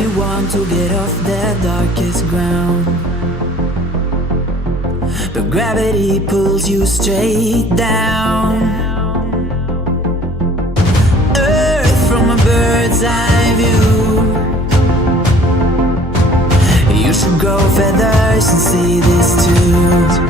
you want to get off the darkest ground, but gravity pulls you straight down. Earth from a bird's eye view. You should grow feathers and see this too.